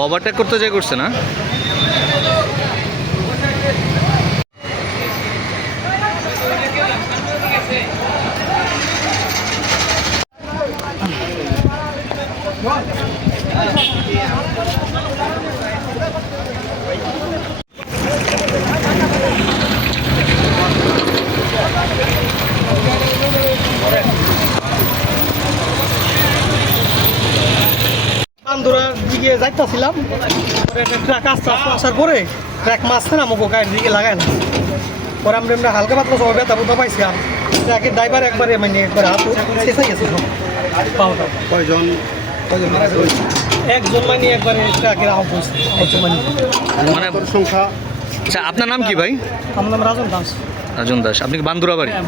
Overtake করতে যাই করছে না? আন্দোলনের দিকে যাইতেছিলাম। ট্রাক আসতে আসতে আসার পরে ট্রাক মাঝখানে না আমাকে গাড়ির দিকে লাগায় না। পরে আমরা এমনি হালকা পাতলা সবাই ব্যথা বুঝতে পাইছি আর ট্রাকের ড্রাইভার একবারে মানে একবারে হাত শেষ হয়ে গেছে সব। কয়জন? কয়জন মারা গেছে একজন মানে একবারে ট্রাকের আহত হয়েছে। মানে। মানে সংখ্যা? আচ্ছা আপনার নাম কি ভাই? আমার নাম রাজন দাস। রাজন দাস। আপনি কি বান্দুরা বাড়ি হ্যাঁ,